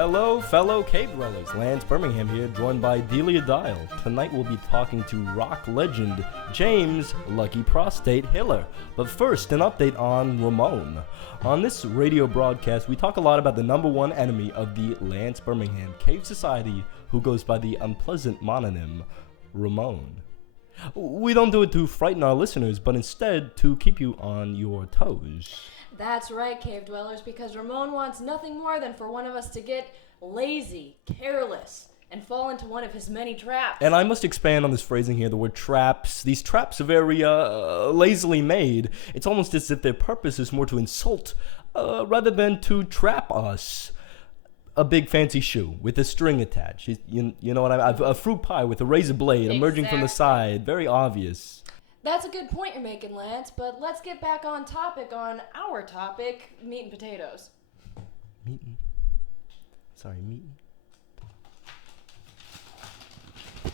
Hello, fellow cave dwellers. Lance Birmingham here, joined by Delia Dial. Tonight we'll be talking to rock legend James Lucky Prostate Hiller. But first, an update on Ramon. On this radio broadcast, we talk a lot about the number one enemy of the Lance Birmingham Cave Society, who goes by the unpleasant mononym Ramon. We don't do it to frighten our listeners, but instead to keep you on your toes. That's right, cave dwellers, because Ramon wants nothing more than for one of us to get lazy, careless, and fall into one of his many traps. And I must expand on this phrasing here, the word traps. These traps are very lazily made. It's almost as if their purpose is more to insult rather than to trap us. A big fancy shoe with a string attached. You know what I mean? A fruit pie with a razor blade emerging from the side. Very obvious. That's a good point you're making, Lance, but let's get back on topic on our topic, meat and potatoes.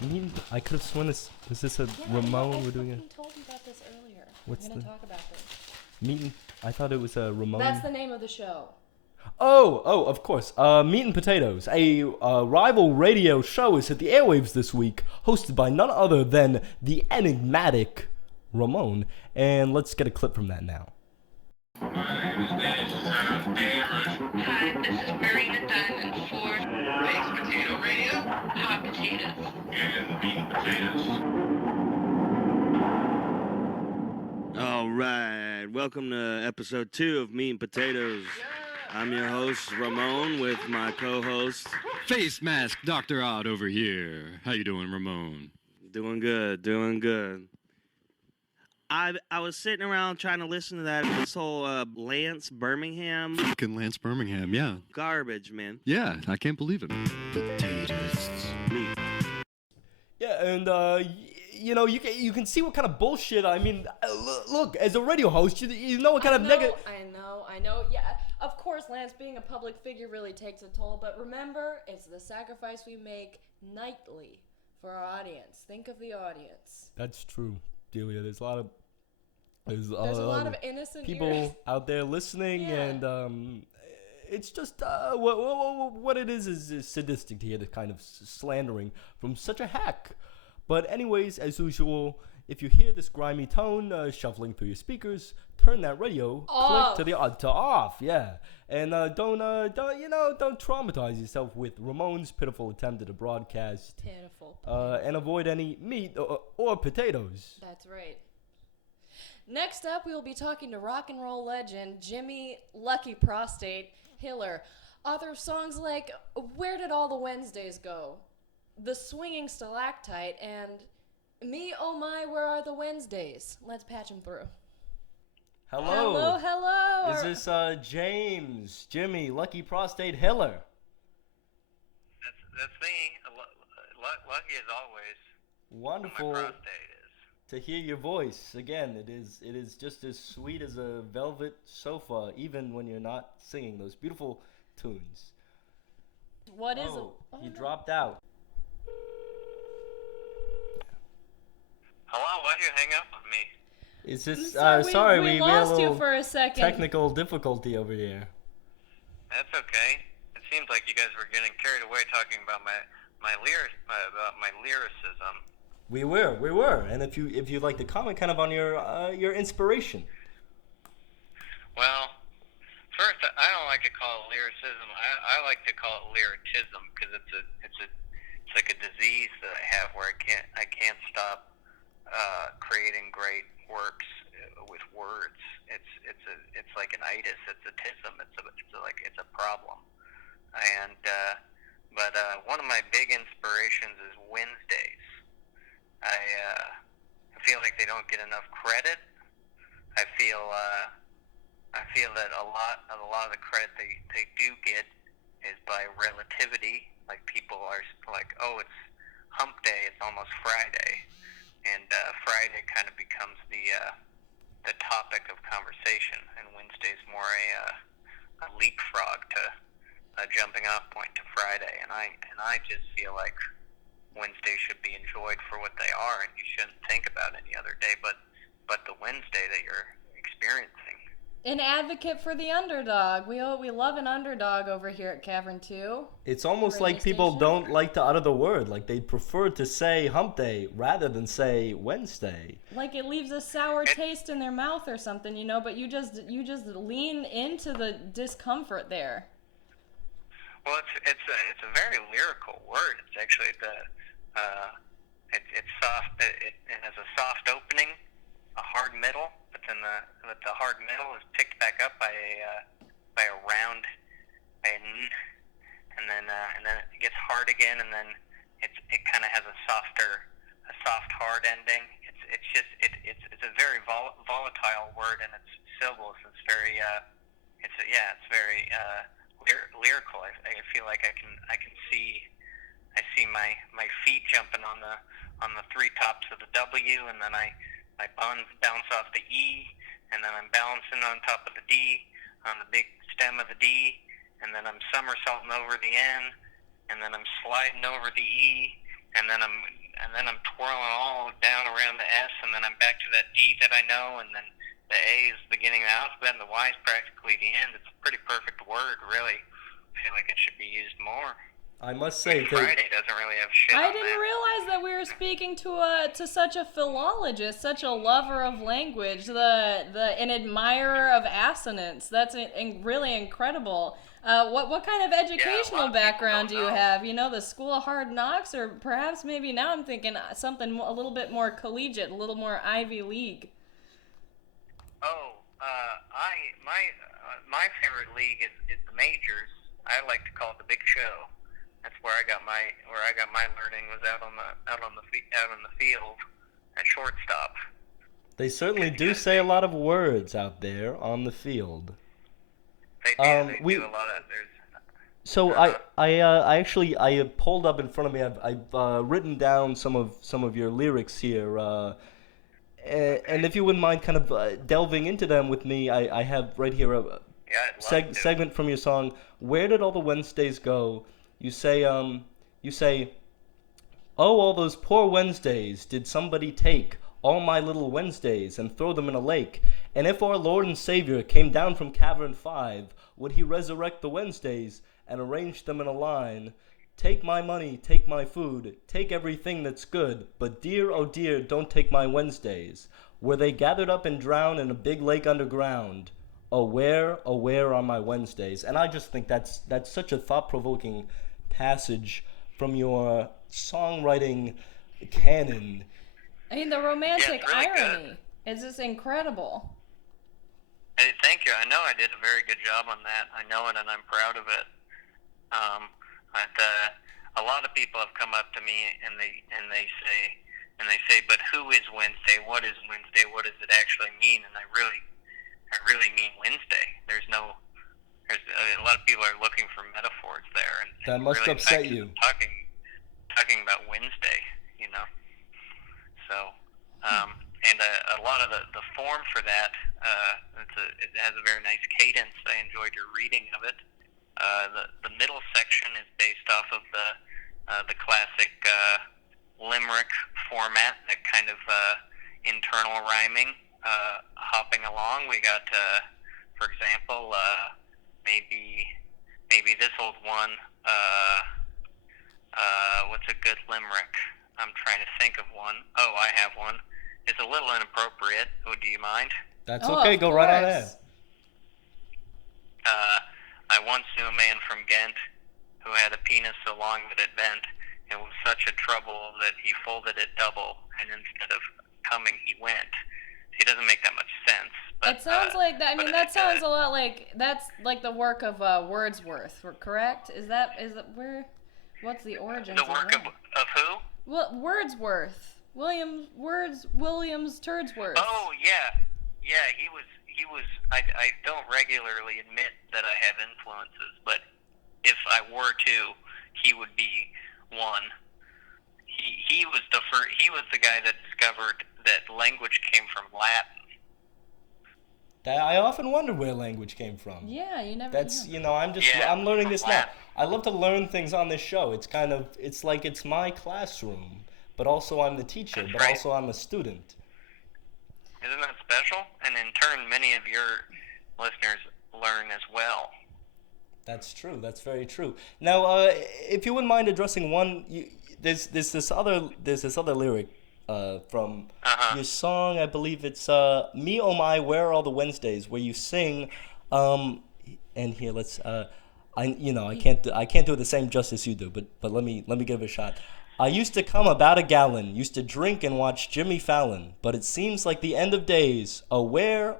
Meat? I could have sworn this. Was this a Ramon? We're doing it. I told you about this earlier. What's We're going to talk about this. Meat? I thought it was a Ramon. That's the name of the show. Oh, of course. Meat and Potatoes, a rival radio show, is at the airwaves this week, hosted by none other than the enigmatic Ramon. And let's get a clip from that now. Hi, this is Marina Diamond for Baked Potato Radio, Hot Potatoes, and Meat and Potatoes. All right, welcome to episode 2 of Meat and Potatoes. I'm your host, Ramon, with my co-host... Face Mask Dr. Odd over here. How you doing, Ramon? Doing good. I was sitting around trying to listen to this whole Lance Birmingham... Fucking Lance Birmingham, yeah. Garbage, man. Yeah, I can't believe it. Potatoes. Meat. Yeah, and, you can see what kind of bullshit, I mean, look, as a radio host, you know what kind of negative... I know, yeah. Of course, Lance, being a public figure really takes a toll, but remember, it's the sacrifice we make nightly for our audience. Think of the audience. That's true, Delia. There's a lot of innocent people ears out there listening, yeah. And it's just what it is sadistic to hear the kind of slandering from such a hack. But anyways, as usual, if you hear this grimy tone shuffling through your speakers, turn that radio off. Click to off, yeah. And don't traumatize yourself with Ramon's pitiful attempt at a broadcast. Pitiful. And avoid any meat or potatoes. That's right. Next up, we will be talking to rock and roll legend Jimmy Lucky Prostate Hiller, author of songs like "Where Did All the Wednesdays Go?", "The Swinging Stalactite," and "Me, Oh My, Where Are the Wednesdays?" Let's patch him through. Hello. Hello. Is this Jimmy Lucky Prostate Hiller? That's me. Lucky as always. Wonderful. My prostate is. To hear your voice again. It is just as sweet as a velvet sofa, even when you're not singing those beautiful tunes. What is he dropped out. Hello, why'd you hang up on me? Is this sorry, we had lost a you little for a second. technical difficulty over here. That's okay. It seems like you guys were getting carried away talking about my lyricism. We were, and if you'd like to comment kind of on your inspiration. Well, first, I don't like to call it lyricism. I like to call it lyricism because it's like a disease that I have where I can't stop creating great works with words. It's like an itis. It's a tism. It's a problem. And but one of my big inspirations is Wednesdays. I feel like they don't get enough credit. I feel that a lot of the credit they do get is by relativity. Like people are like, oh, it's hump day, it's almost Friday, and Friday kind of becomes the topic of conversation, and Wednesday's more a leapfrog to a jumping off point to Friday, and I just feel like Wednesdays should be enjoyed for what they are, and you shouldn't think about any other day but the Wednesday that you're experiencing. An advocate for the underdog. We love an underdog over here at Cavern 2. It's almost Radio like people station. don't like to utter the word. Like they prefer to say hump day rather than say Wednesday. Like it leaves a sour taste in their mouth or something, but you just lean into the discomfort there. Well, it's a very lyrical word. It's actually it's soft. It has a soft opening, a hard middle, but then the hard middle is picked back up by a round, by a n, and then it gets hard again, and then it kind of has a soft hard ending. It's a very volatile word in its syllables. It's very it's very lyrical. I feel like I can see my feet jumping on the three tops of the W, and then my buns bounce off the E, and then I'm balancing on top of the D, on the big stem of the D, and then I'm somersaulting over the N, and then I'm sliding over the E, and then I'm twirling all down around the S, and then I'm back to that D that I know, and then the A is the beginning of the alphabet, and the Y is practically the end. It's a pretty perfect word, really. I feel like it should be used more. I must say, Friday doesn't really have shit I on didn't that. realize that we were speaking to such a philologist, such a lover of language, an admirer of assonance. That's really incredible. What kind of educational background do you have? The School of Hard Knocks, or perhaps maybe now I'm thinking something a little bit more collegiate, a little more Ivy League. Oh, my favorite league is the majors. I like to call it the Big Show. That's where I got my learning, was out on the field at shortstop. they certainly do say a lot of words out there on the field. They do a lot of So I actually pulled up in front of me. I've written down some of your lyrics here, and if you wouldn't mind kind of delving into them with me, I have right here a segment from your song. Where did all the Wednesdays go? You say, oh, all those poor Wednesdays did somebody take, all my little Wednesdays, and throw them in a lake. And if our Lord and Savior came down from Cavern 5, would he resurrect the Wednesdays and arrange them in a line? Take my money, take my food, take everything that's good, but dear, oh dear, don't take my Wednesdays. Were they gathered up and drowned in a big lake underground? Oh where are my Wednesdays? And I just think that's such a thought-provoking passage from your songwriting canon. I mean, the romantic Yeah, it's really irony is just incredible. Hey, thank you. I know I did a very good job on that. I know it, and I'm proud of it. A lot of people have come up to me and they say, but who is Wednesday? What is Wednesday? What does it actually mean? And I really mean Wednesday. There's a lot of people are looking for metaphors there, and That must really, upset in fact, you. Talking about Wednesday, So, and a lot of the form for that, it has a very nice cadence. I enjoyed your reading of it. The middle section is based off of the classic limerick format, that kind of internal rhyming, hopping along. We got, for example, maybe this old one. What's a good limerick? I'm trying to think of one. Oh, I have one. It's a little inappropriate. Oh, do you mind? That's Oh, okay, of go right on ahead. course. I once knew a man from Ghent who had a penis so long that it bent. It was such a trouble that he folded it double, and instead of coming, he went. It doesn't make that much sense. But, It sounds like that. I mean, that sounds a a lot like that's like the work of Wordsworth. Correct? Is that where? What's the origins? the work of who? Well, Wordsworth. Williams Turdsworth. Oh yeah. He was. I don't regularly admit that I have influences, but if I were to, he would be one. He was the first. He was the guy that discovered that language came from Latin. I often wonder where language came from. Yeah, you never. That's know. I'm learning this now. Latin. I love to learn things on this show. It's like it's my classroom, but also I'm the teacher, That's but right. also I'm a student. Isn't that special? And in turn, many of your listeners learn as well. That's true. That's very true. Now, if you wouldn't mind addressing one, there's this other lyric from Uh-huh. your song. I believe it's "Me Oh My, Where Are All the Wednesdays," where you sing, and here I can't do it the same justice you do, but let me give it a shot. I used to come about a gallon, used to drink and watch Jimmy Fallon, but it seems like the end of days. Where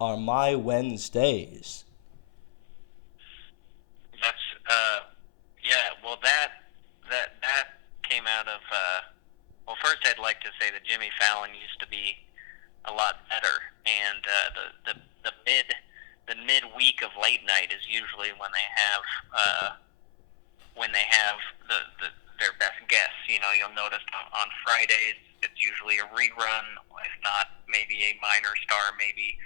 are my Wednesdays? That's yeah. Well, that came out of. Well, first I'd like to say that Jimmy Fallon used to be a lot better, and the midweek of late night is usually when they have their best guests. You know, you'll notice on Fridays it's usually a rerun, if not maybe a minor star, maybe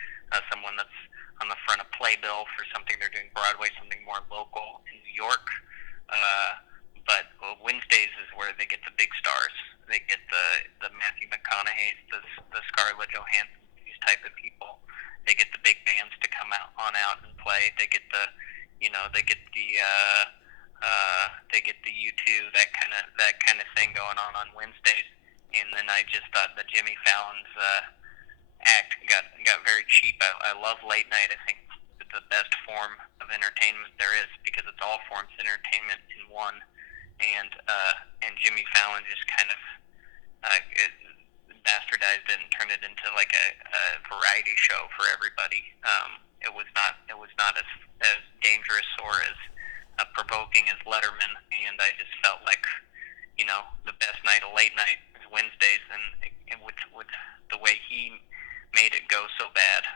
someone that's on the front of playbill for something they're doing Broadway, something more local in New York. But Wednesdays is where they get the big stars. They get the Matthew McConaughey's, the Scarlett Johansson, these type of people. They get the big bands to come out and play. They get the U2, that kind of thing going on Wednesdays. And then I just thought that Jimmy Fallon's act got very cheap. I love late night. I think it's the best form of entertainment there is because it's all forms of entertainment in one. And Jimmy Fallon just kind of bastardized it and turned it into like a variety show for everybody. It was not as dangerous or as provoking as Letterman, and I just felt like, you know, the best night of late night is Wednesdays, and with the way he made it go so bad,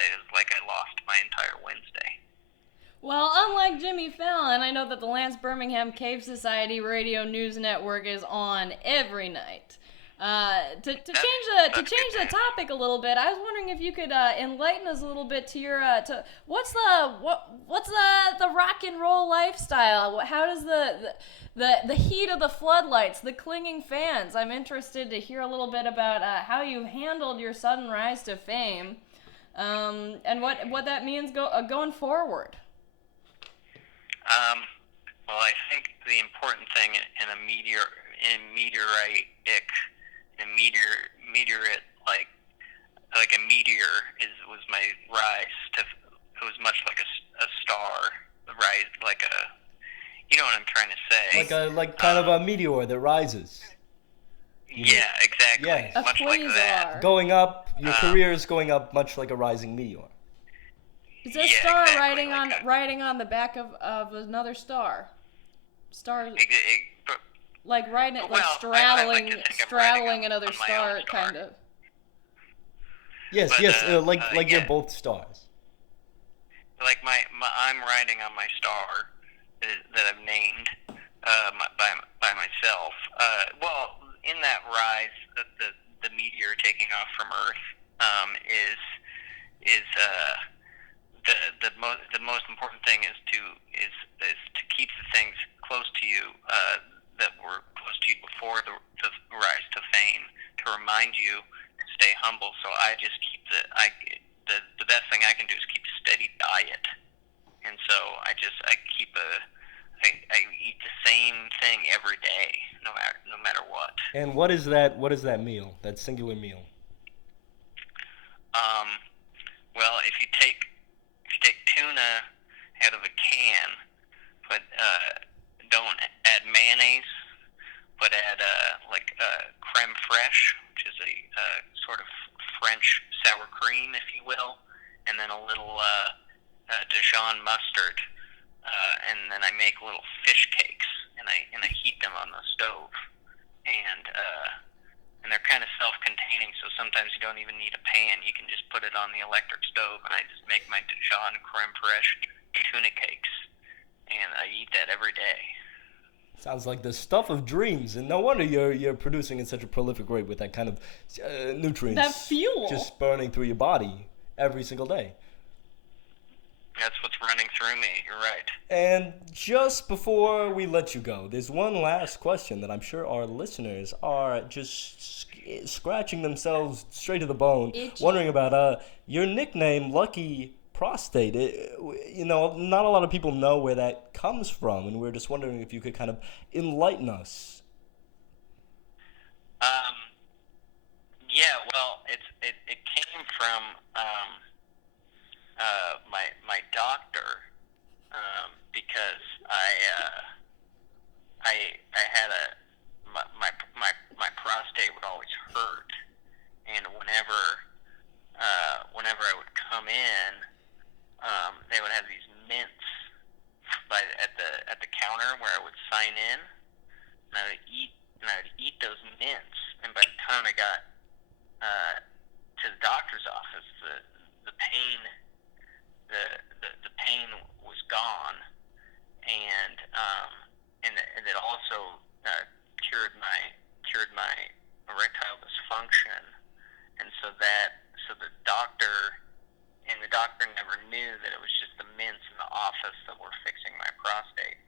it was like I lost my entire Wednesday. Well, unlike Jimmy Fallon, I know that the Lance Birmingham Cave Society Radio News Network is on every night. To change the topic a little bit, I was wondering if you could enlighten us a little bit to your what's the rock and roll lifestyle? How does the heat of the floodlights, the clinging fans? I'm interested to hear a little bit about how you handled your sudden rise to fame, and what that means going forward. Well, I think the important thing in a meteorite like a meteor was my rise to. It was much like a star rise, like a. You know what I'm trying to say? Like kind of a meteor that rises. Yeah, exactly. Yes. Much like that. Going up, your career is going up much like a rising meteor. It's a star exactly, riding on the back of another star. Like riding it, like straddling another star, kind of. Yes, but, like you're both stars. Like I'm riding on my star that I've named by myself. Well, in that rise, the meteor taking off from Earth is the most important thing is to keep the things close to you that were close to you before the rise to fame, to remind you to stay humble. So I just keep the best thing I can do is keep a steady diet, and so I keep I eat the same thing every day, no matter what. And what is that meal? That singular meal? Well, if you take tuna out of a can, but don't add mayonnaise, but add creme fraiche, which is a sort of French sour cream, if you will, and then a little Dijon mustard, and then I make little fish cakes, and I heat them on the stove, and they're kind of self-containing, so sometimes you don't even need a pan. You can just put it on the electric stove, and I just make my Dijon creme fraiche tuna cakes, and I eat that every day. Sounds like the stuff of dreams, and no wonder you're producing at such a prolific rate with that kind of nutrients. That fuel. Just burning through your body every single day. That's what's running through me. You're right. And just before we let you go, there's one last question that I'm sure our listeners are just scratching themselves straight to the bone, wondering about your nickname, Lucky prostate. Not a lot of people know where that comes from, and we're just wondering if you could kind of enlighten us. Yeah, well, it came from my doctor, because I had my prostate would always hurt, and whenever I would come in, they would have these mints at the counter where I would sign in, and I would eat those mints, and by the time I got to the doctor's office, the pain was gone, and it also cured my erectile dysfunction, and so the doctor never knew that it was just the mints in the office that were fixing my prostate,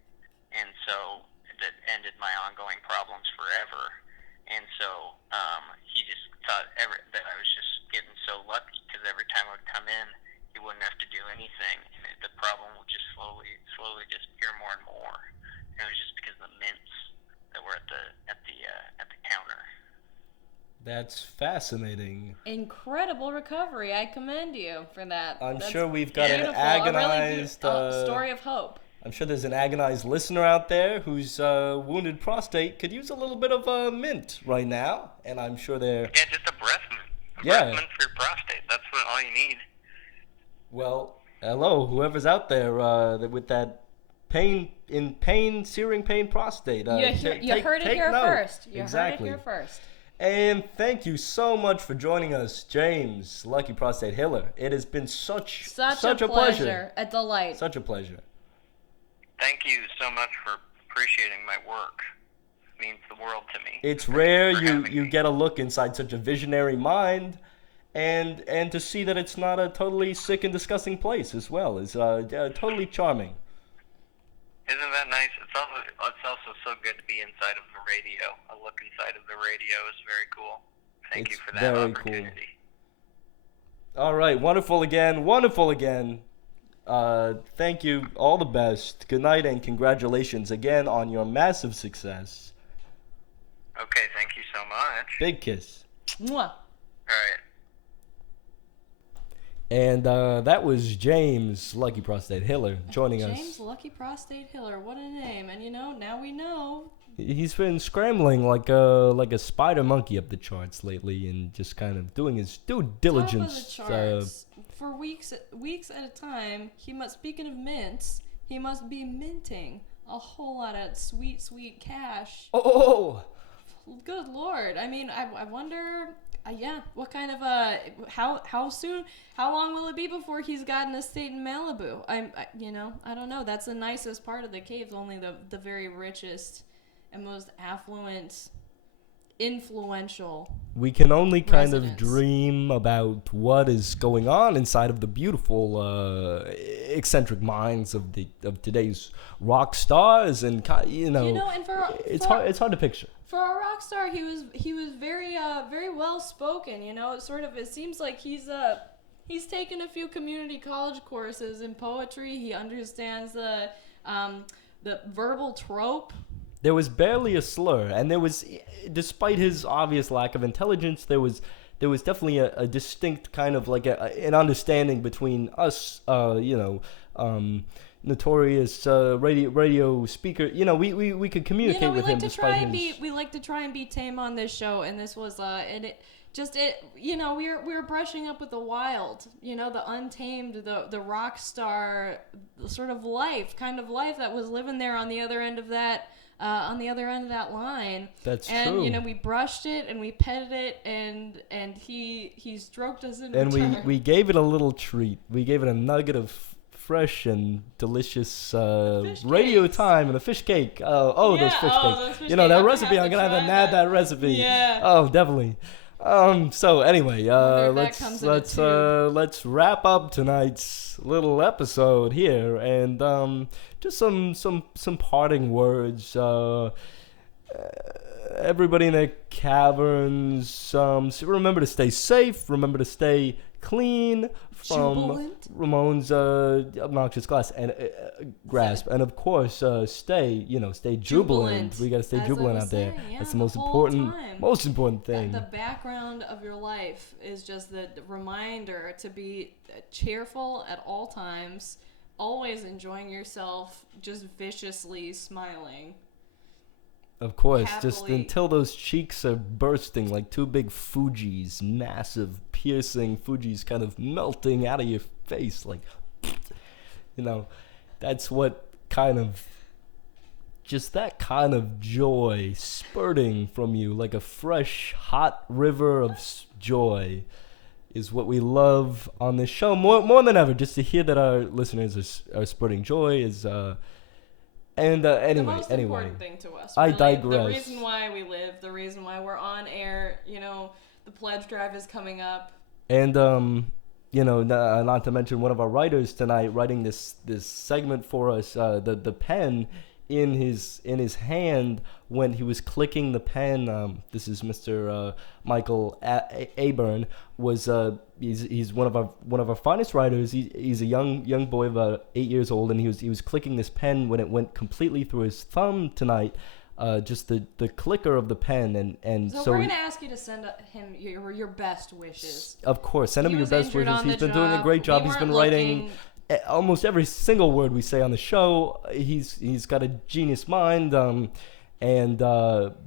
and so that ended my ongoing problems forever. And so he just thought that I was just getting so lucky, because every time I would come in, he wouldn't have to do anything, and the problem would just slowly disappear more and more. And it was just because of the mints that were at the counter. That's fascinating. Incredible recovery. I commend you for that. I'm That's sure we've got an beautiful. agonized... A really story of hope. I'm sure there's an agonized listener out there whose wounded prostate could use a little bit of mint right now, and I'm sure they're... Yeah, just a breath mint. Yeah. Breath mint for your prostate. That's all you need. Well, hello, whoever's out there with that searing pain prostate. You heard it here first. Exactly. Heard it here first. And thank you so much for joining us, James, Lucky Prostate Hiller. It has been such a pleasure. A delight. Such a pleasure. Thank you so much for appreciating my work. It means the world to me. It's rare Thanks for you having me. get a look inside such a visionary mind, and to see that it's not a totally sick and disgusting place as well is totally charming. Isn't that nice? It's also so good to be inside of the radio. A look inside of the radio is very cool. Thank you It's for that very opportunity. Cool. All right, wonderful again. Thank you, all the best. Good night and congratulations again on your massive success. Okay, thank you so much. Big kiss. Mwah. All right. And that was James Lucky Prostate Hiller joining us. James Lucky Prostate Hiller, what a name. And now we know. He's been scrambling like a spider monkey up the charts lately, and just kind of doing his due diligence. Top of the charts. For weeks at a time, speaking of mints, he must be minting a whole lot of sweet cash. Oh! Good Lord. I mean, I wonder, what kind of, how soon, how long will it be before he's got an estate in Malibu? I don't know. That's the nicest part of the caves. Only the very richest and most affluent, influential We can only kind of residents. dream about what is going on inside of the beautiful, eccentric minds of today's rock stars, and and it's hard to picture. For a rock star, he was very well spoken. It seems like he's taken a few community college courses in poetry. He understands the verbal trope. There was barely a slur, and there was, despite his obvious lack of intelligence, there was definitely a distinct kind of like an understanding between us, notorious radio speaker. We could communicate with him despite his... We like to try and be tame on this show, and this was we were brushing up with the wild, the untamed, the rock star sort of life that was living there on the other end of that. On the other end of that line. That's true. And we brushed it and we petted it and he stroked us in and return. we gave it a little treat. We gave it a nugget of fresh and delicious radio cakes. time and a fish cake. Those fish cakes. Those fish That cakes. recipe. I'm gonna have to add that recipe. Yeah. Oh, definitely. So anyway, let's wrap up tonight's little episode here, and just some parting words. Everybody in the caverns, remember to stay safe. Remember to stay clean from Jubilant. Ramon's obnoxious grasp, and of course, stay jubilant. We gotta stay As I jubilant was out there. saying, yeah, That's the the most whole important, time. thing. The background of your life is just the reminder to be cheerful at all times, always enjoying yourself, just viciously smiling. Of course, just Happily. until those cheeks are bursting like two big Fujis, massive, piercing Fujis kind of melting out of your face. Like, that's what kind of, just that kind of joy spurting from you like a fresh, hot river of joy is what we love on this show more than ever. Just to hear that our listeners are spurting joy is... Anyway, the most important thing to us. I Really. digress. The reason why we live, the reason why we're on air, the pledge drive is coming up. And not to mention one of our writers tonight writing this segment for us. The pen in his hand when he was clicking the pen. This is Mr. Michael Aburn. He's one of our finest writers. He's a young boy about 8 years old, and he was clicking this pen when it went completely through his thumb tonight. Just the clicker of the pen, and So we're gonna ask you to send him your best wishes. Of course, send him He your was best injured wishes. on He's the been doing a job. great job. We He's been weren't writing looking- almost every single word we say on the show. He's got a genius mind.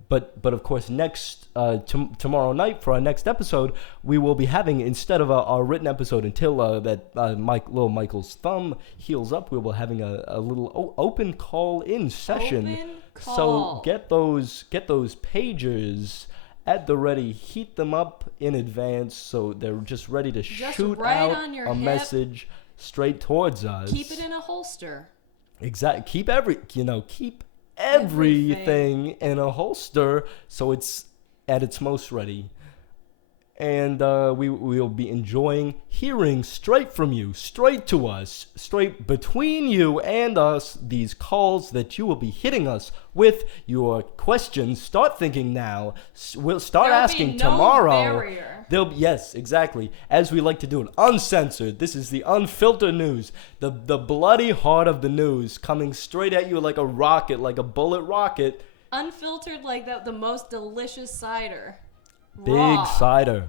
But of course, next tomorrow night for our next episode, we will be having, instead of our written episode until little Michael's thumb heals up, we will be having a little open call-in session. Open call. So get those pages at the ready, heat them up in advance so they're just ready to shoot right out on your a hip. message straight towards us. Keep it in a holster. Exactly. Keep everything in a holster so it's at its most ready. And we will be enjoying hearing straight from you, straight to us, straight between you and us, these calls that you will be hitting us with your questions. Start thinking now. We'll start There'll asking be no tomorrow. barrier. Yes, exactly. As we like to do it, uncensored. This is the unfiltered news, the bloody heart of the news, coming straight at you like a rocket, like a bullet rocket. Unfiltered like that, the most delicious cider. Big Raw, cider.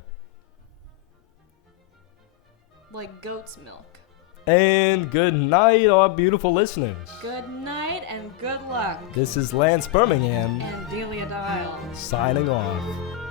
like goat's milk. And good night, our beautiful listeners. Good night and good luck. This is Lance Birmingham And Delia Dial. signing off.